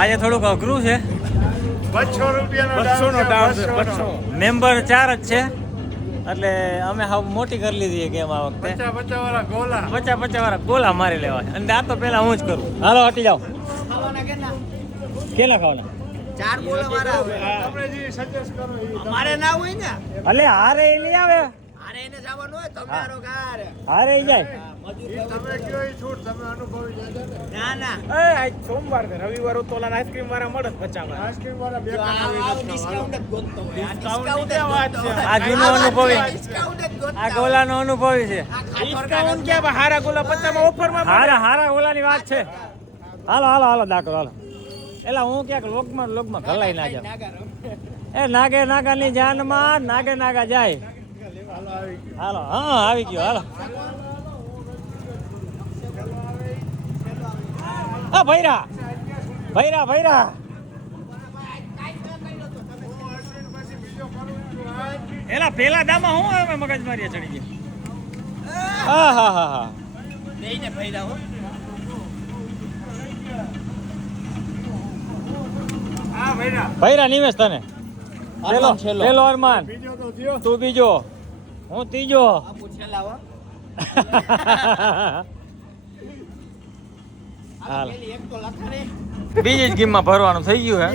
આજે થોડુંક અઘરું છે. બસો રૂપિયાનો મેમ્બર ચાર જ છે. એટલે અમે હાવ મોટી કરી લીધી ગેમ આ વખતે. પચાસ પચાસ વાળા ગોલા. પચાસ પચાસ વાળા ગોલા મારી લેવા અને આ તો પેલા હું જ કરું. હાલો હટી જાઓ. કેટલા? ખાવાના? ચાર જે સજેસ્ટ કરો એ ના હોય ને. અલે હારે એ લઈ આવે. એને જવાનું હોય તમારો કાર હારે જાય. તમે કયો એ છૂટ તમે અનુભવી જાજો ને. ના ના. એ આજ સોમવાર છે. રવિવાર તોલા આઈસ્ક્રીમ વાળા મળે જ આઈસ્ક્રીમ વાળા બે આવી ડિસ્કાઉન્ટ જ ગોતતો હોય. આ ડિસ્કાઉન્ટ જ વાત છે. આ જૂનો અનુભવી. ડિસ્કાઉન્ટ જ ગોતતા આ. ગોલાનો અનુભવી છે. ડિસ્કાઉન્ટ કે હારા ગોલા પચાસમાં ઓફરમાં હારા હારા ગોલાની વાત છે. હાલો હાલો હાલો દાખલો હાલો. એટલે હું ક્યાંક લોકમાં લોકમાં ઘલાઈ ના જાઉં. એ નાગે નાગાની જાનમાં નાગે નાગા જાય. હાલો હા આવી ગયો હાલો. હા ભૈરા ભૈરા ભૈરા. એલા પેલા દામાં હું હવે મગજ મારીએ ચડી ગઈ હા હા હા હા. બેયને ભૈરા હો. ભૈરા. નિમેશ તને. પેલો અરમાન. પેલો અરમાન તું બીજો. હું ત્રીજો. આ પૂછેલા હો. આ હાલ. બીજી જ ગેમમાં ભરવાનું થઈ ગયું હે.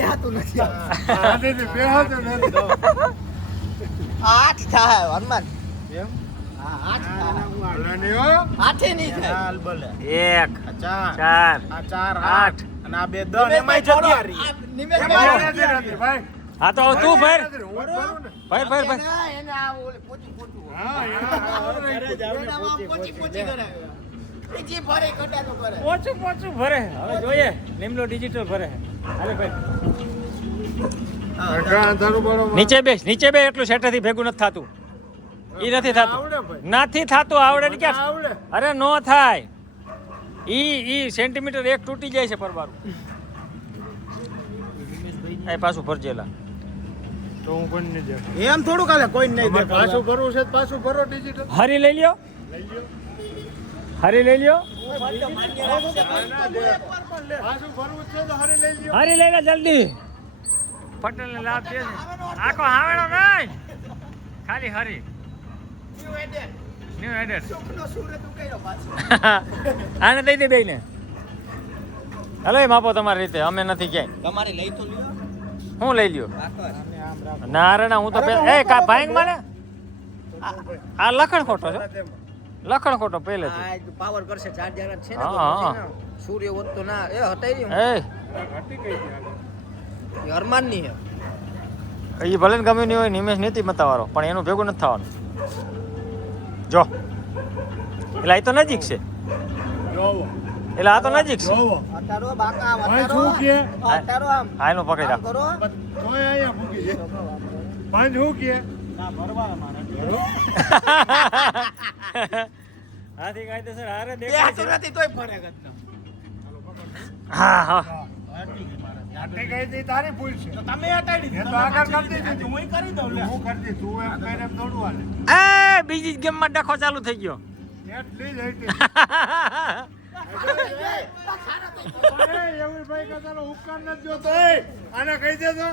આઠ થાય હનુમાન. એક ચાર. ચાર આ ચાર આઠ. અને આ બે દસ એમાં જગ્યા રહી. હા તો તું હું જ એ. ઓછું ઓછું ભરે. હવે જોઈએ નિમલો ડિજિટલ ભરે. હાલે ભાઈ. નીચે બેસ નીચે બે એટલું સેટેથી ભેગું નથી થતું. એ નથી થતું. આવડે ભાઈ. નથી થતું આવડે ને ક્યાં? આવડે. અરે નો થાય. ઈ ઈ સેન્ટીમીટર એક તૂટી જાય છે પરબારું. એ પાછું ભરજેલા. તો હું કોઈ નહીં દેખાડું. એમ થોડું કાલે કોઈ નહીં દે પાછું ભરવું છે તો પાછું ભરો ડિજિટલ હરી લઈ લ્યો. લઈ લ્યો. હરી લઈ લ્યો. હારે લઈ લ્યો. હરી લઈ લે જલ્દી. પટેલ ને લાભ દે છે. આખો હાવેડો નહીં ખાલી હરી. New ન્યુ પાછો. આને દઈ દે બેને હલો એ માપો તમારી રીતે અમે નથી ક્યાંય. તમારે લઈ તો લ્યો. હું લઈ લ્યો. રાખો. ના રે ના હું તો એ કા ભાઈ માને? આ- આ લખણ ખોટો છે લખણ ખોટો પહેલે આ પાવર કરશે ચાર જ છે ને હા, સૂર્ય હોત ના. એ હટાઈ રહ્યું એ. અરમાનની હે. એ ભલે ને ગમ્યું નહીં હોય નિમેશ નીતિ મતાવાળો પણ એનું ભેગું નથી થવાનું. જો. એટલે એ તો નજીક છે. જોવો, એટલે આ તો નજીક છે અત્યારો બાકા ભાઈ શું કહે? અત્યારો આમ હા એનું પકડી રાખ કરો તોય અહીંયા ભૂકી છે. પાંચ શું કહે? ના હાથી કાયદેસર હારે દેખાય હાથો છે નથી તોય ફરે ગતનો. હા હા આટલી ગઈ હતી તારી ભૂલ છે. તમે હટાડી મેં તો આગળ કરી દીધી. હું કરી દઉં લે હું કરી દીધું. તું એમ કરીને એમ થોડું હાલે. એ બીજી જ ગેમમાં ડખો ચાલુ થઈ ગયો એટલી જ હતી. ઉપકાર નથી જોતો. આને કહી દેજો.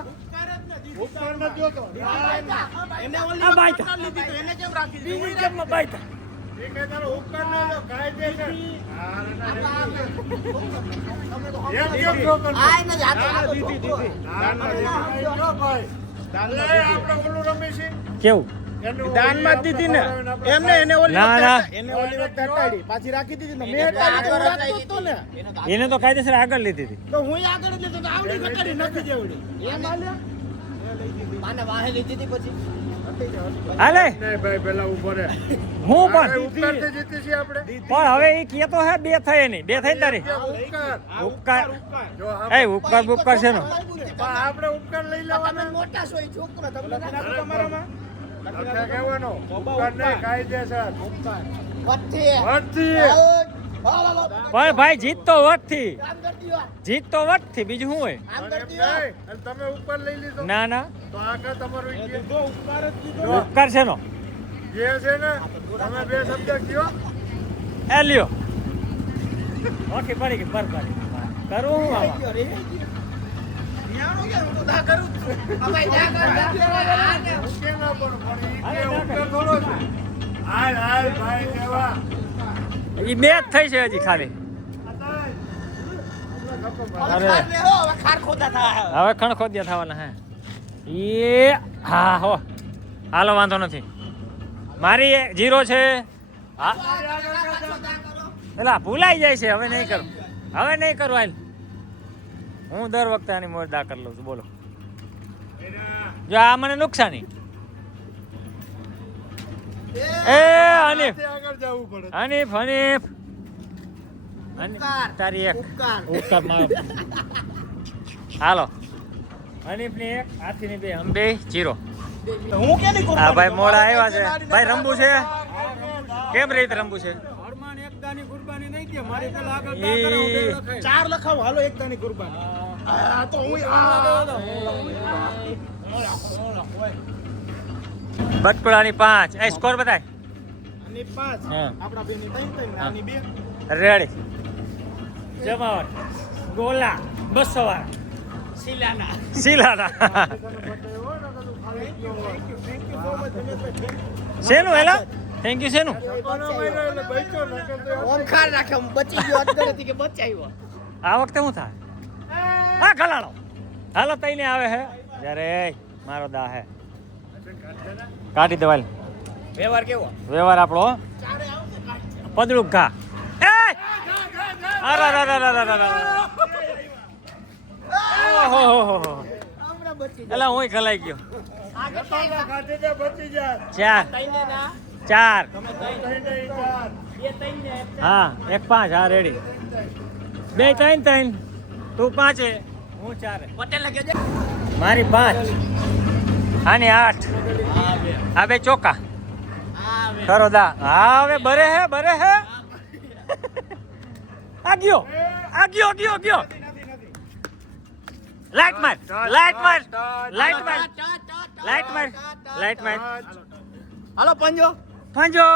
કેવું દાનમાં દીધી ને. એમને એને ઓલી ના, વખતે ના. હટા- એને ઓલી વખતે હટાડી પાછી રાખી દીધી ને. મેં હટાડી તો હું રાખતો તો ને એને તો કાયદેસર આગળ લીધી હતી. તો હું આગળ જ લેતો તો આવડી ઘટાડી નથી જેવડી એમ હાલ્યા આને વાહે લીધી હતી પછી. હાલે? નહીં ભાઈ પેલા ઊભો રહે. હું પણ? ઉપકારથી જીતી છીએ આપણે. પણ હવે એ કહેતો હે બે થઈ નહીં. બે થઈ તારી. ઉપકાર. ઉપકાર. એ ઉપકાર ઉપકાર છે. નો આપણે ઉપકાર લઈ લેવાના. મોટા તમને તમારામાં? લખે કહેવાનો. ઉપકાર કાયદેસર. પણ ભાઈ જીત તો વટથી જીત તો વટથી બીજું શું હોય? તમે ઉપર લઈ લીધો. ના ના. તો આગળ તમારું ઈ ઉપકાર જ કીધો ઉપકાર છે નો જે છે ને તમે બે શબ્દ કયો? એ લ્યો. ઓકે પડી ગઈ પર પડી કરું હું એ બે જ થઈ છે હજી ખાલી. હવે હવે ખાર ખોદા થાય. હવે ખણ ખોદ્યા થવાના હે. એ હા હો. હાલો વાંધો નથી. મારી એ જીરો છે. હા. પેલા ભૂલાઈ જાય છે હવે નહીં કરું. હવે નહીં કરું હાલ. હું દર વખતે આની મોર દા કરી લઉં છું બોલો. જો આ મને નુકસાની. એ હનીફ. આગળ જવું પડે. હનીફ હનીફ. હનીફ, તારી એક. ઉપકાર. મારો. હાલો. હનીફની એક હાથીની બે હમ બે જીરો. હું કે કુરબાની હા ભાઈ મોડા આવ્યા છે. ભાઈ રમવું છે? કેમ રીતે રમવું છે? હરમાન એક દાની કુરબાની નહીં કે મારી પેલા આગળ. ચાર લખાવ. હાલો એક દાની કુરબાની. આ તો પાંચ. એ સ્કોર બતાય. આની પાંચ. હા. બે ની ત્રણ ત્રણ આની બે. રેડી. જમાવટ. ગોલા બસો વાર શિલાના. શિલાના. શેનું હેલા? થેન્ક યુ શેનું? ઓમખાર નાખ્યો બચી ગયો અત્યારે કે બચાવ્યો? આ વખતે શું થાય? હા ખલાડો હાલો તઈને આવે હે. જ્યારે મારો દા હે. કાઢી દેવાલ વ્યવહાર કેવો? વ્યવહાર આપણો પદળું ઘા. એ! અરે અરે અરે અરે અરે ઓહો હો હો એલા હું ખલાઈ ગયો. ચાર. ચાર. હા એક પાંચ. હા રેડી બે ત્રણ ત્રણ તું પાંચે. હું ચાર. પટેલ કહેજે મારી પાંચ. આની આઠ. આ બે ચોકા. ખરો દા હા હવે બરે હે બરે હે. આ ગયો. આ ગયો ગયો ગયો. લાઈટ માર લાઈટ માર લાઈટ માર. લાઈટ માર લાઈટ માર. હાલો પંજો. પંજો.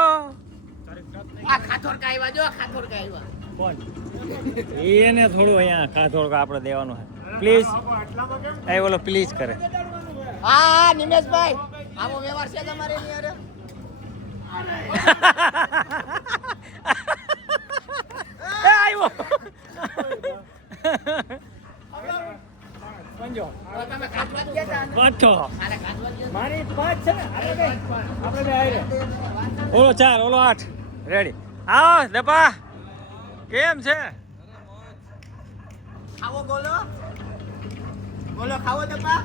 આ ખાથોર કાઈવા જો ખાથોર કાઈવા કોણ એને થોડું અહીંયા ખાથોર આપણે દેવાનું છે. પ્લીઝ એ બોલો પ્લીઝ કરે. હા હા નિમેશભાઈ આવો વ્યવહાર છે તમારે એની અરે એ આવ્યો ઓલો ચાર ઓલો આઠ. રેડી આવો દપા કેમ છે? આવો બોલો. બોલો ખાવો દપા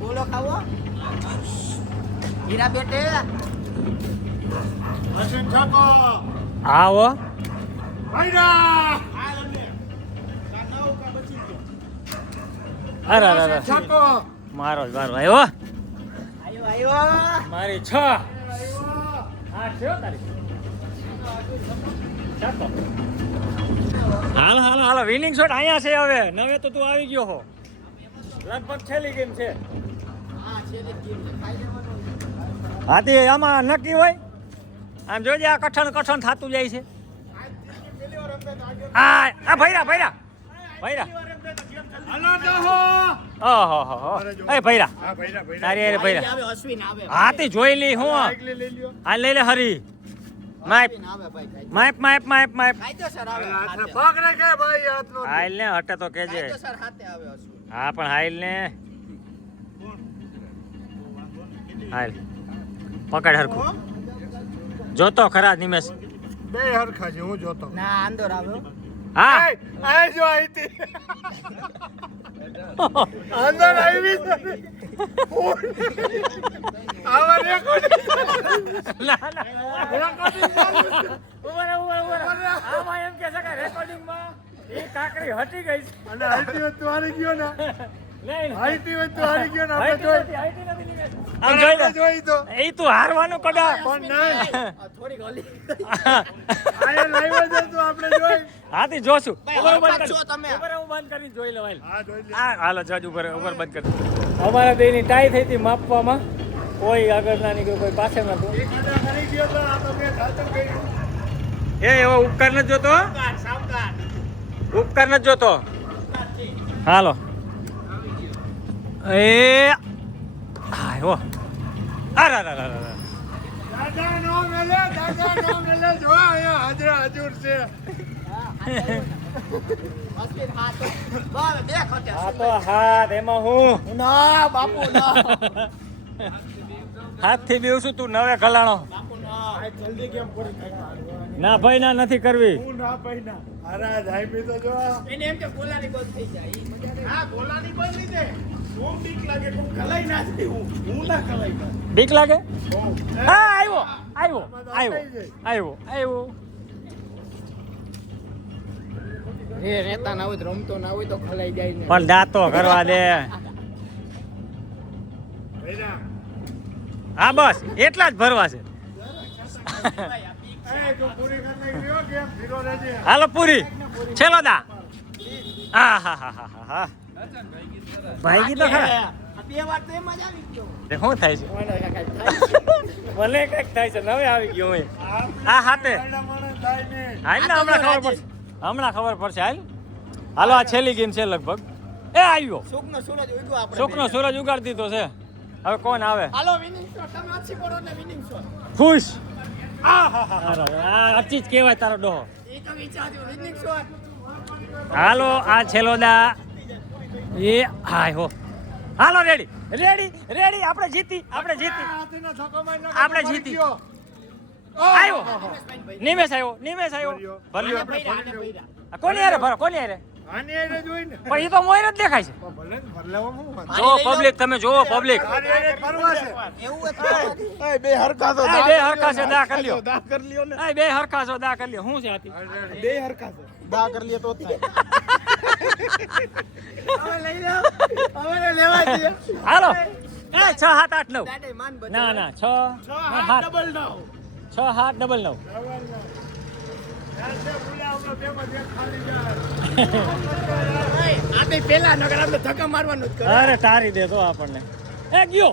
બોલો ખાવો. હીરા બેટે. હસીન છકો આવો. ભાઈડા અરે અરે છકો મારો જ મારો. આવ્યો આયો આયો. મારી છ. આઠ છે હો તારી. હાલ હાલો હાલો. વિનિંગ શોટ અહીંયા છે હવે. નવે તો તું આવી ગયો હો. લગભગ છેલ્લી ગેમ છે. હા ને હાથી આમાં નક્કી હોય? આમ જોજે આ કઠણ કઠણ થતું જાય છે. આ આ ભૈરા ભૈરા. ભૈરા. હલો હો. ઓહો હો હો એ ભૈરા. હા ભાઈડા ભાઈડા તારી અરે ભૈરા. આવે અશ્વિન આવે હાથી જોઈ લી હું. આ લઈ લે હરી. માઇપ માઇપ માઇપ માઇપ માઇપ હાથે. પગ રાખે ભાઈ હાથનો. હાઈલ ને હટે તો કેજે. કાયદેસર હાથે આવે અશ્વિન. હા પણ હાઈલ ને. હાઈલ. પકડ હરખું. જોતો ખરા નિમેશ. બે હરખા છે હું જોતો. ના આંદોર આવ્યો. હો. આય જો આઈ તી અંદર આવી આવા રેકોર્ડિંગ ના ના. રેકોર્ડિંગ ઊભા ઊભા ઊભા આમાં એમ કે છે કે રેકોર્ડિંગમાં એ કાકડી હટી ગઈ અને હાઈટી વસ્તુ હારી ગયો ને. નહીં આઈટી વસ્તુ હારી ગયો ને આપણે હાઈટી. જોઈ તો. એ તું હારવાનું કડા પણ નહીં. આ થોડીક હલી. લાઈવ જ હતું આપણે જોઈ. હાથી જોશું. ભાઈ, બંધ છો તમે. ઊભા હું બંધ કરીને જોઈ લઉં હાલ. હા જોઈ લે. હાલો જજ ઉપર ઉપર બંધ કરી. અમારા બેની ટાઈ થઈ હતી માપવામાં. કોઈ આગળ ના નીકળ્યું કોઈ પાછળ નતું એ એવો ઉપકાર નથી જોતો ઉપકાર નથી જોતો. હાલો. એ આયો અરે અરે અરે દાદા નો મેલે દાદા નો મેલે જો અહીંયા હાજરા હજુર છે. હાથ એમાં હું? ના બાપુ હાથથી બીવું છું તું નવે ખલાણો જલ્દી કેમ ના ભાઈ ના નથી કરવી. હું ના ભાઈ ના. અરે જાઈબી તો જો એને એમ કે ગોલાની બંધ થઈ જાય. હા ગોલાની હું બીક લાગે કોક ખલાઈ ના જાય હું. હું ના ખલાઈ ના બીક લાગે? હા આવ્યો આવ્યો આવ્યો આવ્યો આવ્યો. એ રેતા ના હોય તો રમતો ના હોય તો ખલાઈ જાય ને. પણ દાંતો કરવા દે. હા બસ એટલા જ ભરવા છે. હાલો પૂરી. છેલ્લો દા. હા હા હા હા હા હા. ભાઈ ગઈ ખરા. આ બે વાર તો એમ જ આવી ગયો તે શું થાય છે? મને કંઈક થાય છે નવે આવી ગયો હું. આ હાથે હાલ ને હમણાં ખબર પડશે. હમણાં ખબર પડશે હાલ. હાલો આ છેલ્લી ગેમ છે લગભગ. એ આવ્યો. સુખનો સૂરજ ઉગ્યો આપણે સુખનો બે. સૂરજ ઉગાડી દીધો છે. હવે કોણ આવે? હાલો વિનિંગ શોટ તમે ઓછી પડો એટલે વિનિંગ શોટ ખુશ. અરે, આ અચી જ કહેવાય તારો ડોહો. એ તો વિચારજો હાલો આ છેલ્લો દા એ હાય હો. Hello ready. Ready ready. આપણે જીતી આપણે જીતી. આપણે જીતી. આવ્યો. નિમેશ આવ્યો નિમેશ આવ્યો. ભર્યો. કોની હારે ભરો? કોની ને. પણ એ તો મોયર જ દેખાય છે. જો પબ્લિક તમે જોવો પબ્લિક બે હરખા છો બે હરખા છે દા કરી લ્યો. દા કરી લ્યો ને. બે હરખા છો દા કરી લ્યો. શું છે આથી? બે હરખા છો. દા કરી લ્યો તો થાય. હવે લઈ લો હવે લેવા દઈએ. હાલો. એ છ સાત આઠ નવ. ના ના છ સાત. ડબલ નવ. છ સાત ડબલ નવ. અરે, તારી દે તો આપણને ગયો.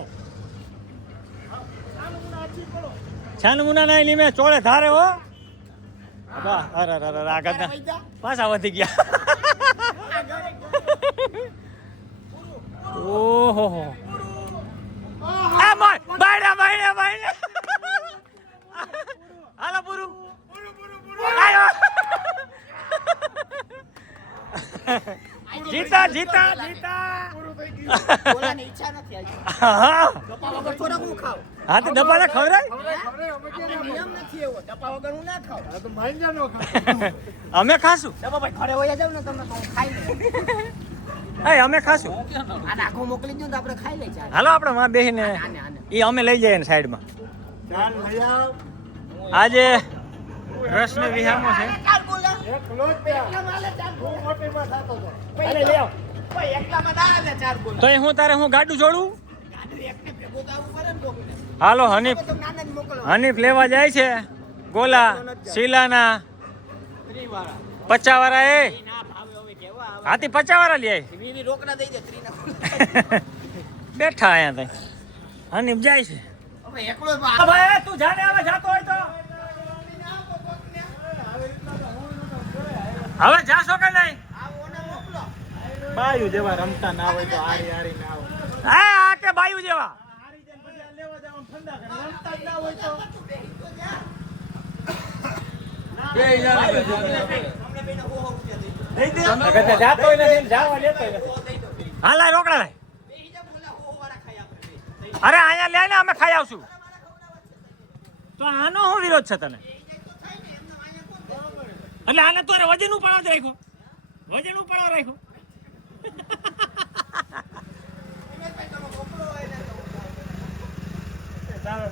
છાનમુના નાઈ લીમે, ચોળે ધારે હો. અરે અરે પાછા વધી ગયા. ઓહો બાયડા બાયડા બાયડા હાલો પૂરું આયો જીતા જીતા જીતા બોલાની ઈચ્છા નથી આજે હા ડબ્બા વગર થોડાક હું ખાવ હા તો ડબ્બાને ખવડાય ખવડાય, ખવડાય, અમે જીતા જીતા જીતા. નથી એવો ડબ્બા ના ખાવ આ તો માંજા નો ખાય. અમે ખાશું. તો અમે ખાશું. આને મોકલી દઉં તો આપણે ખાઈ લઈ ચાલ. હાલો આપણે માં બેહીને આને આને. એ અમે લઈ જઈએ ને સાઈડમાં. આજે કૃષ્ણ વિહામો છે આવ તો હું તારે હું ગાડું જોડું? ગાડી એકને ભેગું તો આવવું પડે ને કોકને હાલો હનીફ. હનીફ લેવા જાય છે. ગોલા શીલાના. ત્રીવાળા પચાવાળા એ. આવે હાથી લે. દઈ દે ત્રીના બેઠા અહીંયા હનીફ જાય છે. એકલો ભાઈ તું જાને હવે જાતો હોય તો. હવે જાશો કે નહીં? આવો ને મોકલો બાયુ જેવા રમતા ના હોય તો હારી હારી ના હોય હે આ કે બાયુ જેવા? લેવા જવાનું ઠંડા કરે રમતા ના હોય તો અમને બેને હો હો રૂપિયા દઈ દો. જાતો નથી જાવા લેતો નથી. હાલા રોકડા લાય બેહી જા બોલા હો હો વાળા ખાઈ આપણે અરે અહીંયા લે ને અમે ખાઈ આવશું. તો આનો શું વિરોધ છે તને? એટલે આને તો વજન ઉપાડવા જ રાખ્યો. વજન ઉપાડવા રાખ્યો.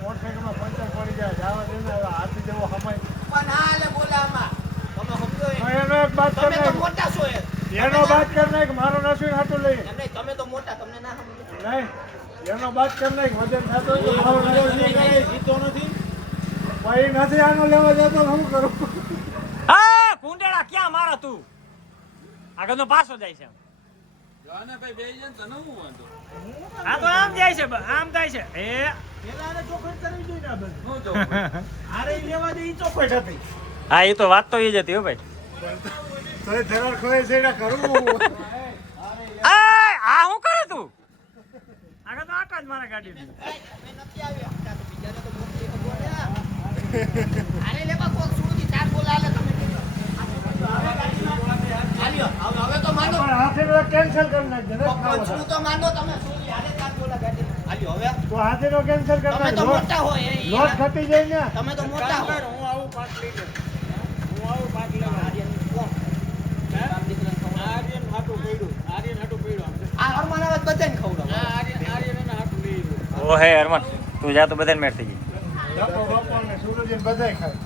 મોટરસાઇકલમાં પંચર પડી જાય જાવા દે ને હાથી જેવો સમય. પણ ના હાલે બોલા આમાં. તમે સમજો એનો એક બાત તમે તો મોટા છો એનો બાત કર નાખ મારો નસીબ હાટું લઈ. નહીં, તમે તો મોટા તમને ના સમજો. નહીં એનો કર નાખ વજન થતો મારો નસીબ નથી. ભાઈ નથી આનો લેવા જતો શું હું કરું હા કુંડેડા ક્યાં મારા તું આગળ તો પાછો જાય છે. આ તો આમ જાય છે આમ છે. એ હા તો વાત તો એ જ હતી હો ભાઈ. આ હું કરે તું? ગાડી. ત્યાં તો બીજાને જ. લેવા કોક ચાર બોલ આલે તમે. કીધું. હવે ગાડીમાં- હાલ્યો, હવે- હવે તો માનો. પણ હાથીનો કેન્સલ કરી નાખજે ને? ખાવો તો માનો તમે સુરતી હાલે ચાર બોલ આ હાલ્યો, હવે? તો હાથીનો કેન્સલ કરી તમે તો મોટા હોય લોટ ખટી જાય ને. તમે તો મોટા હોય હું. આવું પાક લઈને હું? આવું પાક લેવા આર્યન કોણ? આર્યન હાટું પડ્યું. આર્યન હાટું પડ્યું આ હરમાન આવે તો બધાને ખવડાવો. આ આર્યન આર્યન એને હાટું લઈ ઓ હે હરમન તું જા તો બધાને મેટ થઈ ગઈ. બાપો બાપો ને સૂરજ બધાય ખાય. હા.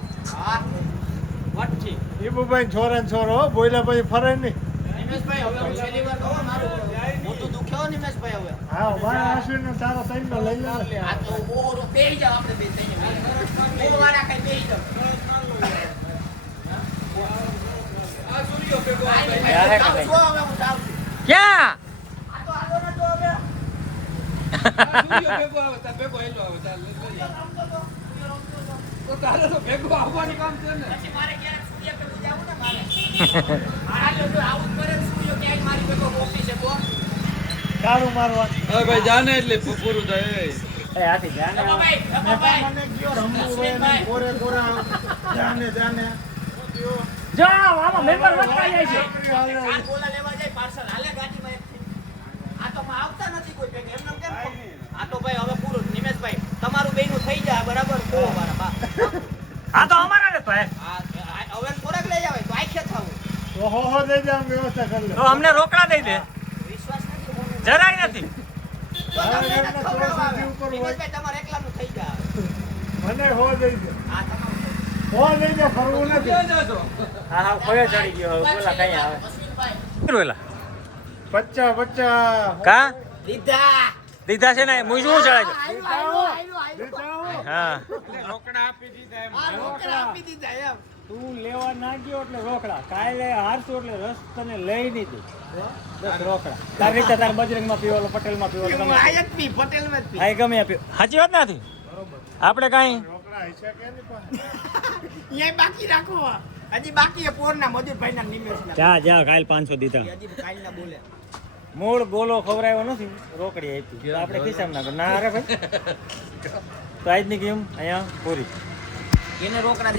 ઈબુભાઈ છોરે ને છોરો હો, બોલ્યા પછી ફરે નહીં હું મારું મોટું દુખ્યો નિમેશભાઈ હવે હા મારા આશ્વિન નો તારો ત્રણ નો લઈ. ક્યાં આ તો હાલો ને તો હવે. આ સૂર્યો ભેગો આવે તાર. તો તારે તો ભેગો આવવાનું કામ છે ને હવે ભાઈ જાને એટલે પૂરું થાય. એ. મને રમવું હોય કોરે કોરા જાને જાને. આમાં મેમ્બર વધતા જાય છે. લેવા જાય પાર્સલ. હાલે ગાડીમાં. આ તો માં આવતા નથી કોઈ ભેગા. એમને કેમ કહું? આ તો ભાઈ હવે પૂરું નિમેશભાઈ તમારું બેયનું થઈ જાય બરાબર કો મારા બા આ તો અમારા ને ભાઈ આ આ હવે ખોરાક લઈ આવે તો આખે થવું તો હો હો દઈ દે આમ વ્યવસ્થા કરી લે તો અમને રોકડા દઈ દે. વિશ્વાસ નથી. જરાય નથી મને હો દઈ દે. આ તમારું હો દઈ દે ફરવું નથી. હા હા કોઈ ચડી ગયો હવે બોલા કઈ આવે. રોયલા પચ્ચા પચ્ચા. કા? દીધા દીધા છે ને? મુઈ શું ચડાય છે હો. હા. રોકડા આપી દીધા એમ. રોકડા આપી દીધા એમ. તું લેવા ના ગયો એટલે રોકડા. કાલે હારશું એટલે રસ તને લઈ દીધી દસ રોકડા. તારી રીતે તારે બજરંગમાં પીવાલો પટેલમાં પીવાલો આયા ગમે. સાચી વાત નથી આપણે કાંઈ? બાકી રાખો. હજી બાકી પોરના મજૂરભાઈના નિમેશના. જા જા કાલ પાંચસો દીધા. હજી કાલના બોલે. મૂળ ગોલો ખવરાયો નથી. રોકડી આપી. આપણે ખિસ્સામાં નાખો. ના અરે ભાઈ. તો આજની ગેમ અહીંયા પૂરી. એને રોકડા